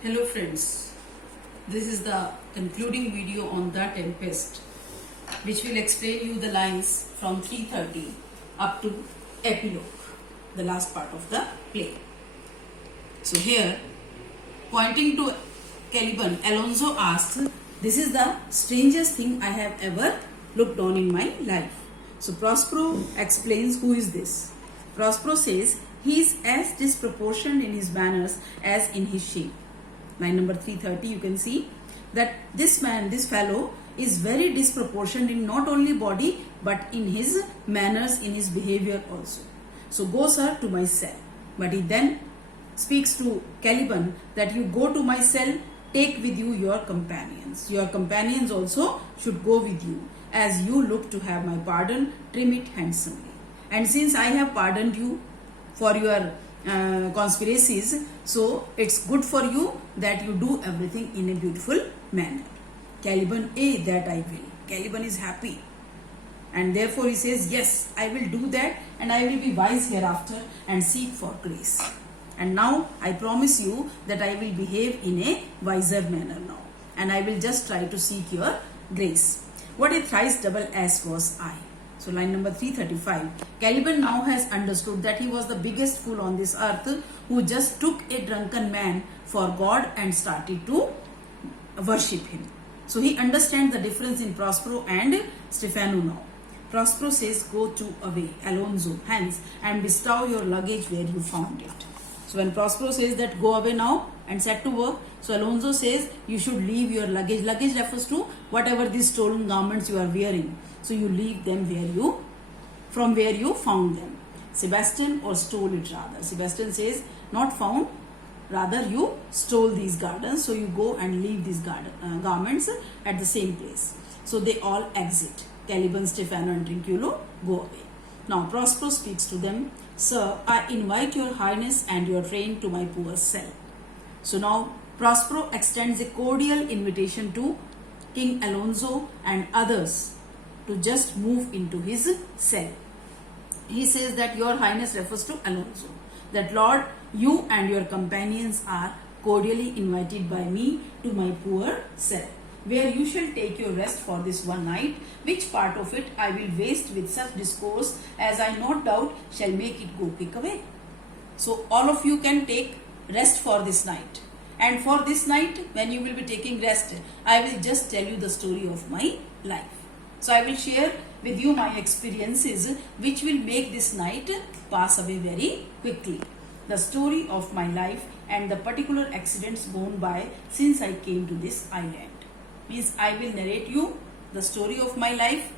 Hello friends, this is the concluding video on The Tempest, which will explain you the lines from 3:30 up to epilogue, the last part of the play. So here, pointing to Caliban, Alonso asks, "This is the strangest thing I have ever looked on in my life." So Prospero explains who is this. Prospero says he is as disproportioned in his manners as in his shape. Line number 330, you can see that this fellow is very disproportioned in not only body but in his manners, in his behavior also. So go, sir, to my cell. But he then speaks to Caliban that you go to my cell, take with you your companions. Your companions also should go with you. As you look to have my pardon, trim it handsomely. And since I have pardoned you for your conspiracies, so it's good for you that you do everything in a beautiful manner. Caliban, that I will. Caliban is happy, and therefore he says, yes, I will do that, and I will be wise hereafter and seek for grace. And now I promise you that I will behave in a wiser manner now, and I will just try to seek your grace. What a thrice double ass was I. So line number 335. Caliban now has understood that he was the biggest fool on this earth who just took a drunken man for God and started to worship him. So he understands the difference in Prospero and Stefano now. Prospero says, go to away, Alonso, hence, and bestow your luggage where you found it. So when Prospero says that go away now and set to work, so Alonso says you should leave your luggage. Luggage refers to whatever these stolen garments you are wearing. So you leave them from where you found them. Sebastian, or stole it rather. Sebastian says not found, rather you stole these gardens. So you go and leave these garments at the same place. So they all exit. Caliban, Stefano and Trinculo go away. Now Prospero speaks to them. Sir, I invite your highness and your train to my poor cell. So now Prospero extends a cordial invitation to King Alonso and others to just move into his cell. He says that your highness refers to Alonso. That Lord, you and your companions are cordially invited by me to my poor cell, where you shall take your rest for this one night, which part of it I will waste with such discourse as I no doubt shall make it go quick away. So all of you can take rest for this night. And for this night, when you will be taking rest, I will just tell you the story of my life. So I will share with you my experiences which will make this night pass away very quickly. The story of my life and the particular accidents gone by since I came to this island. Means I will narrate you the story of my life,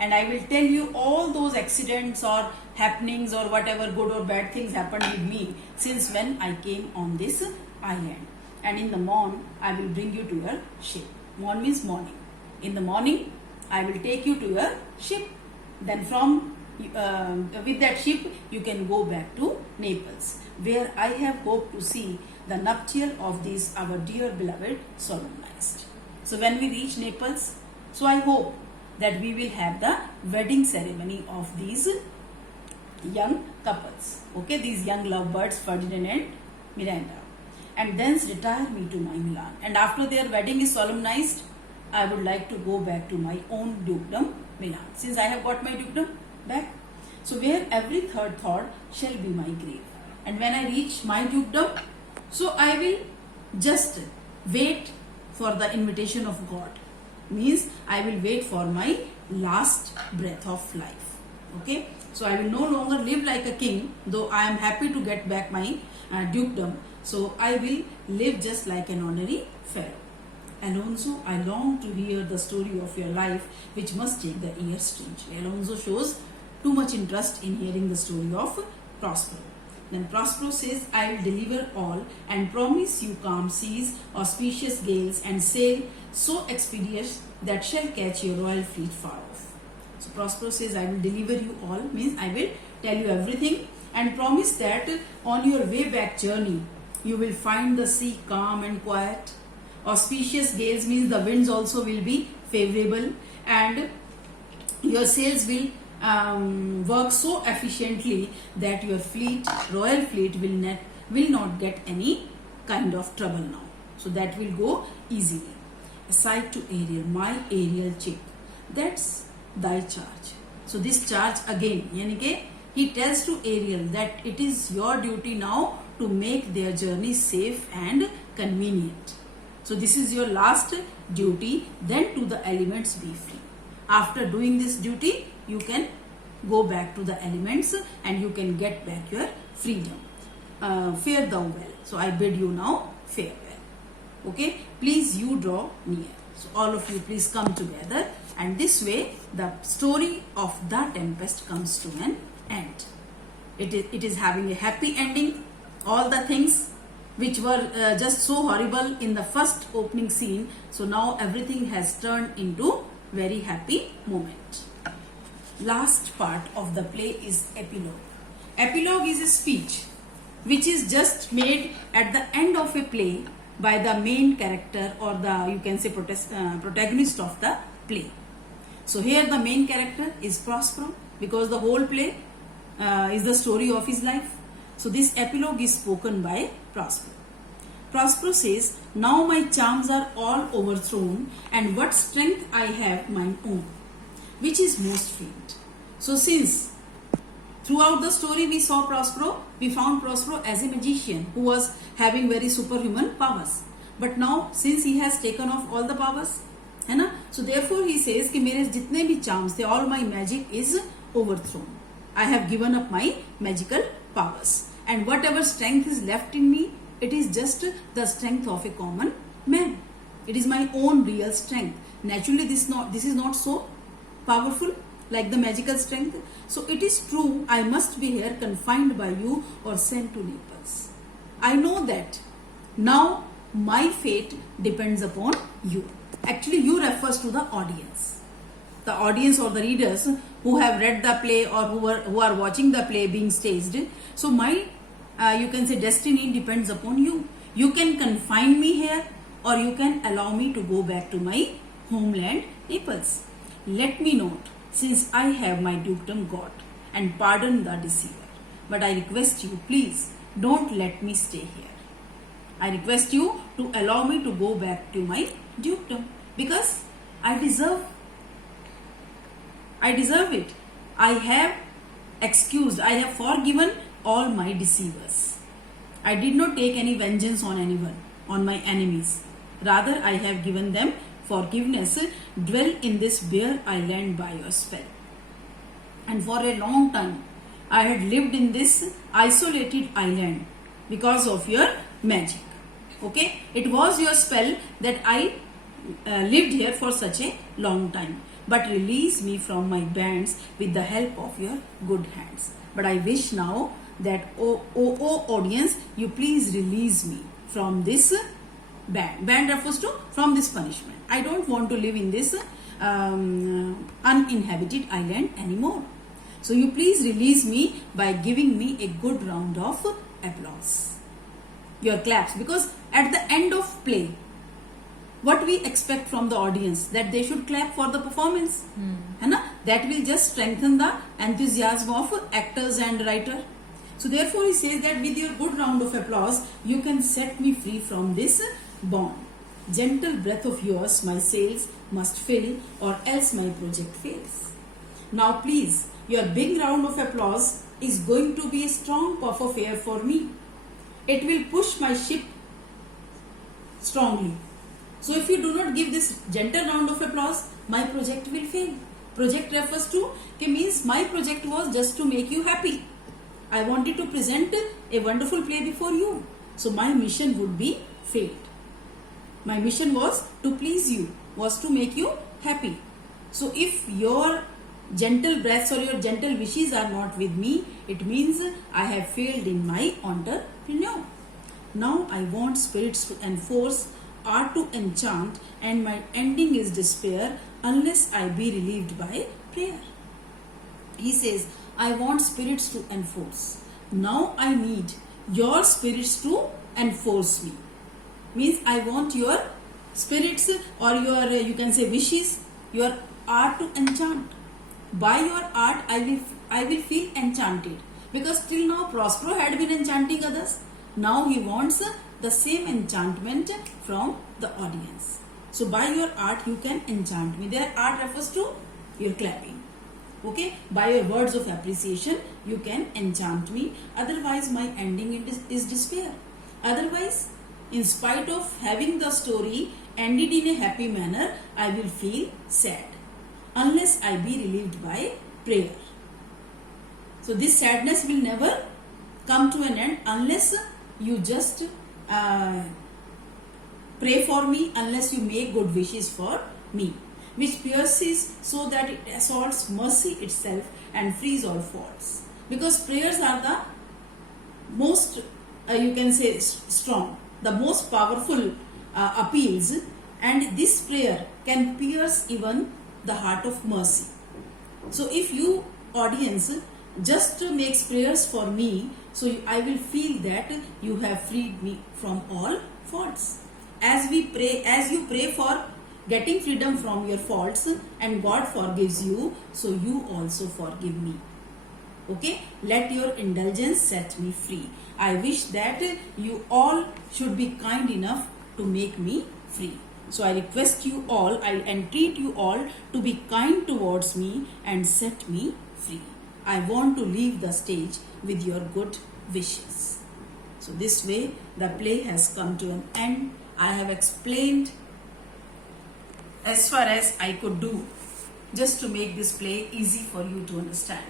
and I will tell you all those accidents or happenings or whatever good or bad things happened with me since when I came on this island. And in the morn, I will bring you to your ship. Morn means morning. In the morning, I will take you to your ship. Then with that ship, you can go back to Naples, where I have hoped to see the nuptial of these our dear beloved solemnized. So when we reach Naples, so I hope that we will have the wedding ceremony of these young couples. Okay, these young lovebirds, Ferdinand and Miranda. And thence retire me to my Milan. And after their wedding is solemnized, I would like to go back to my own dukedom, Milan, since I have got my dukedom back. So where every third thought shall be my grave. And when I reach my dukedom, so I will just wait for the invitation of God. Means I will wait for my last breath of life. Okay. So I will no longer live like a king, though I am happy to get back my dukedom. So I will live just like an ordinary fellow. Alonso, I long to hear the story of your life, which must take the ear strangely. Alonso shows too much interest in hearing the story of Prospero. Then Prospero says, I will deliver all and promise you calm seas, auspicious gales, and sail so expeditious that shall catch your royal fleet far off. So Prospero says, I will deliver you all, means I will tell you everything, and promise that on your way back journey, you will find the sea calm and quiet. Auspicious gales means the winds also will be favorable, and your sails will work so efficiently that your fleet, royal fleet, will not get any kind of trouble now. So that will go easily. Aside to Ariel, my Ariel chick, that's thy charge. So this charge again, yani ke he tells to Ariel that it is your duty now to make their journey safe and convenient. So this is your last duty. Then to the elements be free. After doing this duty, you can go back to the elements and you can get back your freedom. Fare thou well. So I bid you now farewell. Okay, please you draw near. So all of you please come together, and this way the story of The Tempest comes to an end. It is having a happy ending. All the things which were just so horrible in the first opening scene, so now everything has turned into very happy moment. Last part of the play is epilogue. Epilogue is a speech which is just made at the end of a play by the main character, or the, you can say, protagonist of the play. So here the main character is Prospero, because the whole play is the story of his life. So this epilogue is spoken by Prospero. Prospero says, now my charms are all overthrown, and what strength I have mine own, which is most faint. So since throughout the story we saw Prospero, we found Prospero as a magician who was having very superhuman powers. But now since he has taken off all the powers, है ना, so therefore he says कि मेरे जितने भी charms थे, all my magic is overthrown. I have given up my magical powers, and whatever strength is left in me, it is just the strength of a common man. It is my own real strength. Naturally this is not so powerful like the magical strength. So it is true, I must be here confined by you or sent to Naples. I know that now my fate depends upon you. Actually you refers to the audience. The audience or the readers who have read the play or who are watching the play being staged. So my you can say destiny depends upon you. You can confine me here, or you can allow me to go back to my homeland Naples. Let me note, since I have my dukedom got, and pardon the deceiver, but I request you, please don't let me stay here. I request you to allow me to go back to my dukedom, because I deserve it. I have excused, I have forgiven all my deceivers. I did not take any vengeance on anyone, on my enemies. Rather, I have given them forgiveness. Dwell in this bare island by your spell. And for a long time, I had lived in this isolated island because of your magic. Okay, it was your spell that I lived here for such a long time. But release me from my bands with the help of your good hands. But I wish now that, oh audience, you please release me from this band. Band refers to from this punishment. I don't want to live in this uninhabited island anymore. So you please release me by giving me a good round of applause. Your claps, because at the end of play, what we expect from the audience, that they should clap for the performance, है ना? That will just strengthen the enthusiasm of actors and writer. So therefore he says that with your good round of applause, you can set me free from this bond. Gentle breath of yours my sails must fill, or else my project fails. Now please, your big round of applause is going to be a strong puff of air for me. It will push my ship strongly. So if you do not give this gentle round of applause, my project will fail. Project refers to, means my project was just to make you happy. I wanted to present a wonderful play before you. So my mission would be failed. My mission was to please you, was to make you happy. So if your gentle breaths or your gentle wishes are not with me, it means I have failed in my entrepreneur. Now I want spirits to enforce, art to enchant, and my ending is despair unless I be relieved by prayer. He says, I want spirits to enforce. Now I need your spirits to enforce me. Means I want your spirits or your, you can say, wishes, your art to enchant. By your art, I will feel enchanted. Because till now Prospero had been enchanting others. Now he wants the same enchantment from the audience. So by your art you can enchant me. Their art refers to your clapping. Okay, by your words of appreciation you can enchant me. Otherwise my ending is despair. Otherwise, in spite of having the story ended in a happy manner, I will feel sad unless I be relieved by prayer. So this sadness will never come to an end unless you just pray for me, unless you make good wishes for me, which pierces so that it assaults mercy itself and frees all faults. Because prayers are the most, you can say, strong, the most powerful appeals, and this prayer can pierce even the heart of mercy. So if you, audience, just makes prayers for me, so I will feel that you have freed me from all faults. As we pray, as you pray for getting freedom from your faults and God forgives you, so you also forgive me. Okay, let your indulgence set me free. I wish that you all should be kind enough to make me free. So I request you all, I entreat you all to be kind towards me and set me free. I want to leave the stage with your good wishes. So this way the play has come to an end. I have explained as far as I could do just to make this play easy for you to understand.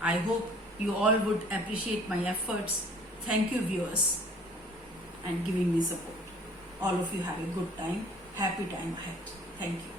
I hope you all would appreciate my efforts. Thank you, viewers, and giving me support. All of you have a good time, happy time ahead. Thank you.